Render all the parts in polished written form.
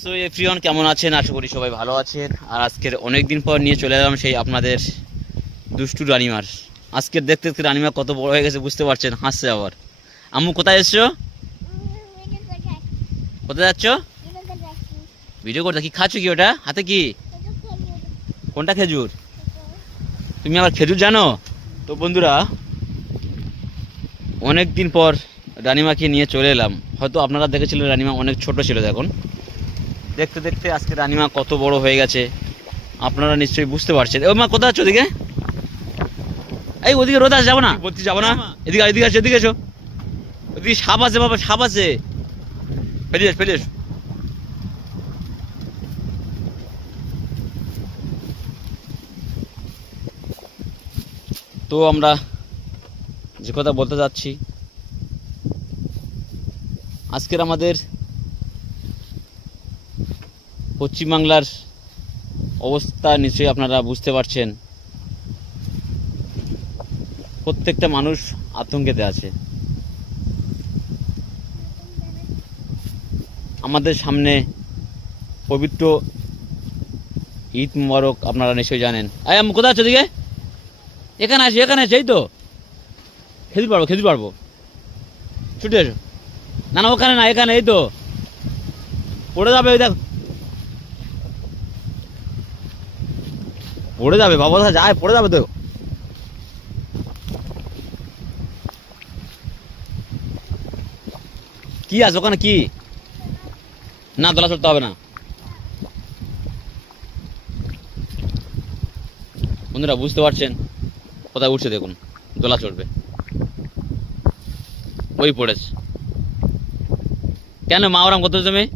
So everyone, কেমন আছেন? আশা করি সবাই ভালো আছেন। আর আজকের অনেক দিন পর নিয়ে চলে এলাম সেই আপনাদের দুষ্টু রানিমার। আজকের দেখতে দেখতে রানিমা কত বড় হয়ে গেছে বুঝতে পারছেন, হাসছে আবার। আম্মু কোথায় এসছো? কোথায় যাচ্ছ? ভিডিও করতে। কি খাচ্ছ? কি ওটা হাতে? কি কোনটা? খেজুর? তুমি আবার খেজুর জানো? তো বন্ধুরা, অনেক দিন পর রানিমাকে নিয়ে চলে এলাম। হয়তো আপনারা দেখেছিলেন রানিমা অনেক ছোট ছিল, এখন দেখতে দেখতে আজকে রানিমা কত বড় হয়ে গেছে আপনারা নিশ্চয়ই বুঝতে পারছেন। ও মা, কোথায় আছো? ওদিকে, এই ওদিকে রোদ আছে, যাবো না বলছি, যাবো না। এদিকে এদিকে আসো, এদিকে এসো। ওদিকে সাপ আছে বাবা, সাপ আছে। ফেলিস ফেলিস। তো আমরা যে কথা বলতে যাচ্ছি, আজকের আমাদের পশ্চিমবাংলার অবস্থা নিশ্চয়ই আপনারা বুঝতে পারছেন। প্রত্যেকটা মানুষ আতঙ্কেতে আছে। আমাদের সামনে পবিত্র ঈদ মুবারক, আপনারা নিশ্চয়ই জানেন। আয় আমি কোথায় আছো? দিকে এখানে আসি, এখানে আসি। এই তো খেজুর পারবো, খেজুর পারবো, ছুটে এসো। না না, ওখানে না, এখানে। এই তো পড়ে যাবে, ওই দেখো পড়ে যাবে বাবা, যায় পড়ে যাবে তো। কি আছে ওখানে? কি না, দোলা চড়তে হবে না বন্ধুরা, বুঝতে পারছেন? কোথায় উঠছে দেখুন, দোলা চড়বে। ওই পড়েছে। কেন মা ওরাম করতে তুমি?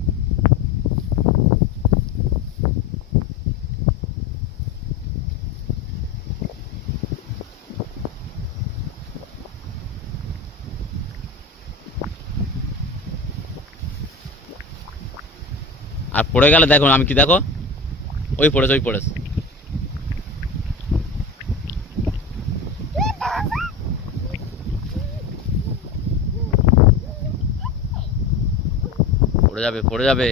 আর পড়ে গেলে দেখো আমি কি, দেখো ওই পড়েছে, ওই পড়েছে। পড়ে যাবে, পড়ে যাবে।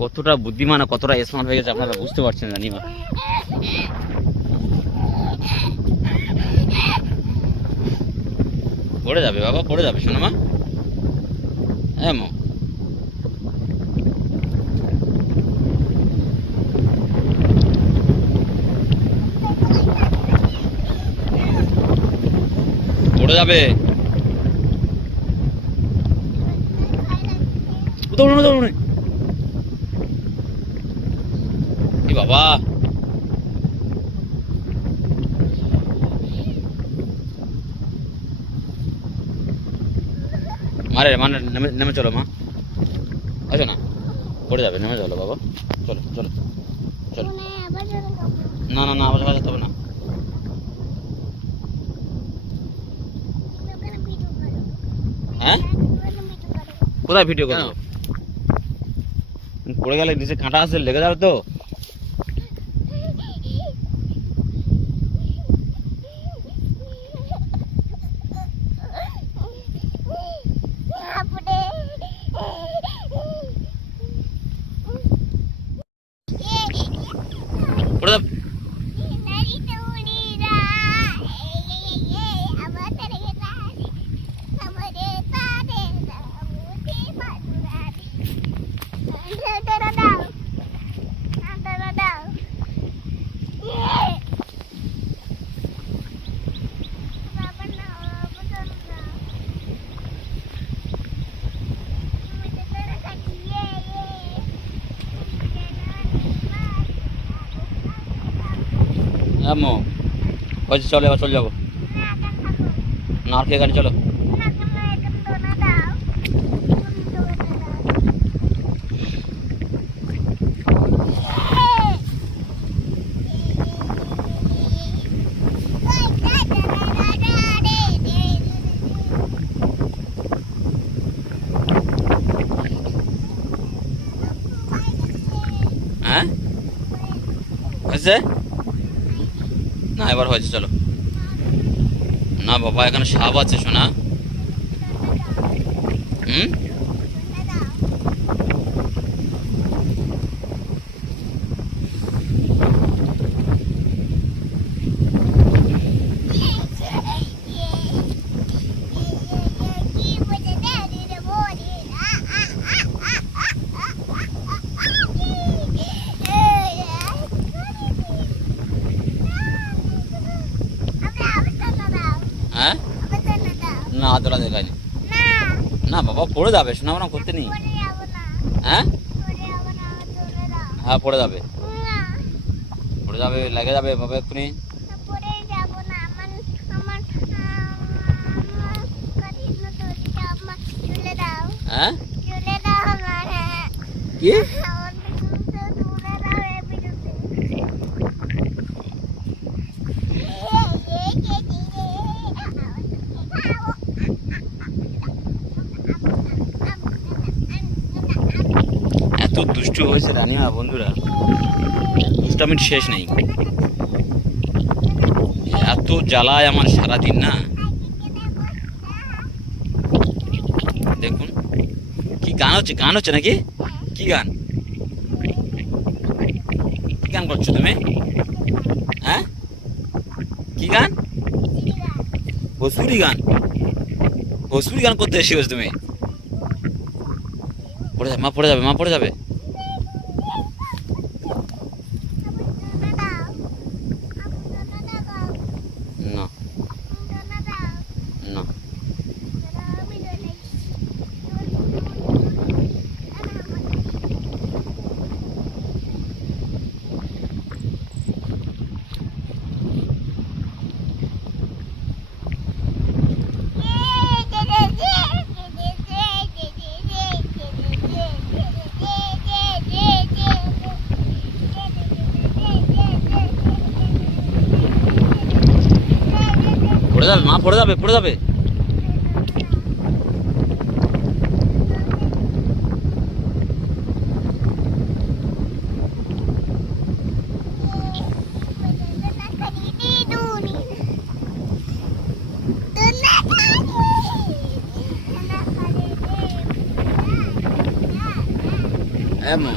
কতটা বুদ্ধিমান, কতটা স্মার্ট হয়ে গেছে আপনারা বুঝতে পারছেন রানিমা। পড়ে যাবে বাবা, পড়ে যাবে শোনো মা। হ্যাঁ মা, পড়ে যাবে। দৌড়ুন দৌড়ুন। কি বাবা, মারে মানে নেমে নেমে চলো মা, আসো না, পড়ে যাবে, নেমে চলো বাবা, চলো চলো চলো। না না না, আবার যেতে হবে না। হ্যাঁ, কোথায় ভিডিও করবো? পড়ে গেলে নিচে কাঁটা আছে, লেগে যাবে তো। পড়ে যাবে। আম্মু বলছি চলো, এবার চলে যাবো। না আর খেয়ে গাড়ি চলো। হ্যাঁ হয়েছে না, এবার হয়েছে, চলো। না বাবা, এখানে সাপ আছে শোনা। হুম? হ্যাঁ, না তোলা দেখায়নি। না বাবা পড়ে যাবে, শোনা না করতে নেই। হ্যাঁ হ্যাঁ পড়ে যাবে, পড়ে যাবে, লেগে যাবে বাবা এক্ষুনি। হ্যাঁ কি এত দুষ্টু হয়েছে রানিমা বন্ধুরা, দুষ্টামির শেষ নেই। এত জ্বালায় আমার সারাদিন না। দেখুন কি গান হচ্ছে, গান হচ্ছে নাকি? কি গান, কি গান করছো তুমি? হ্যাঁ কি গান? ভোজপুরি গান? ভোজপুরি গান করতে এসেছো তুমি? পড়ে যাবে মা, পড়ে যাবে মা, পড়ে যাবে। না না পড়ে যাবে মা, পড়ে যাবে, পড়ে যাবে। আম্মু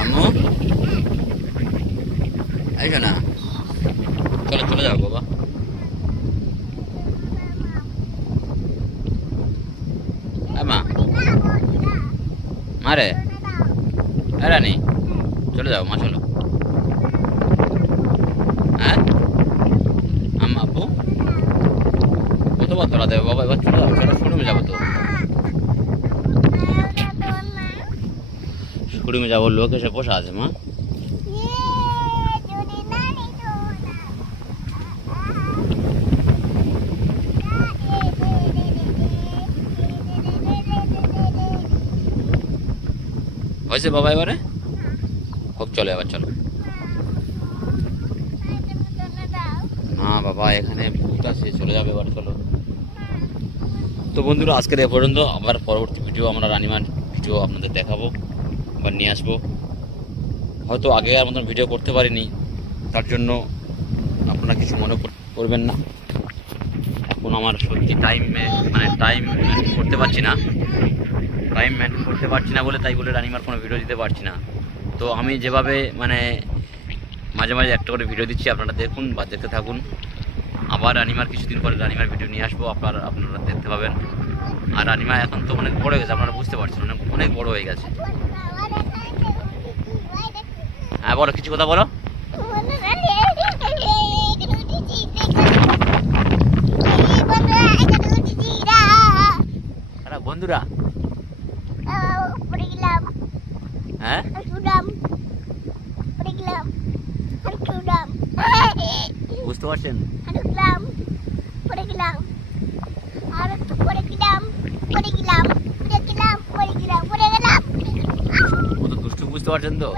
আম্মু এই না, চলে চলে যাও বাবা। মা মারে রানি চলে যাও মা, চলো। হ্যাঁ আম্মা আব্বু কতবার তোলা দেবে বাবা, এবার চলে যাও, চলো শোরুমে যাবো তো। শোরুমে যাবো, লোক এসে বসা আছে মা। হয়েছে বাবা এবারে হোক, চলো এবার চলো। না বাবা এখানে ভূত আছে, চলে যাবে এবার, চলো। তো বন্ধুরা আজকের এ পর্যন্ত, আবার পরবর্তী ভিডিও আমরা রানিমার ভিডিও আপনাদের দেখাবো, আবার নিয়ে আসবো। হয়তো আগে আর মতন ভিডিও করতে পারিনি, তার জন্য আপনারা কিছু মনে করবেন না। এখন আমার সত্যি টাইম করতে পারছি না, টাইম ম্যানেজ করতে পারছি না বলে, তাই বলে রানিমার কোনো ভিডিও দিতে পারছি না। তো আমি যেভাবে মাঝে মাঝে একটা করে ভিডিও দিচ্ছি, আপনারা দেখুন বা দেখতে থাকুন। আবার রানিমার কিছুদিন পরে রানিমার ভিডিও নিয়ে আসবো, আপনারা দেখতে পাবেন। আর রানিমা এখন তো অনেক বড় হয়ে গেছে, আপনারা বুঝতে পারছেন, অনেক বড় হয়ে গেছে। হ্যাঁ বলো, কিছু কথা বলো। বন্ধুরা হ্যাঁ বুঝতে পারছেন, কত দুষ্টু, বুঝতে পারছেন তো।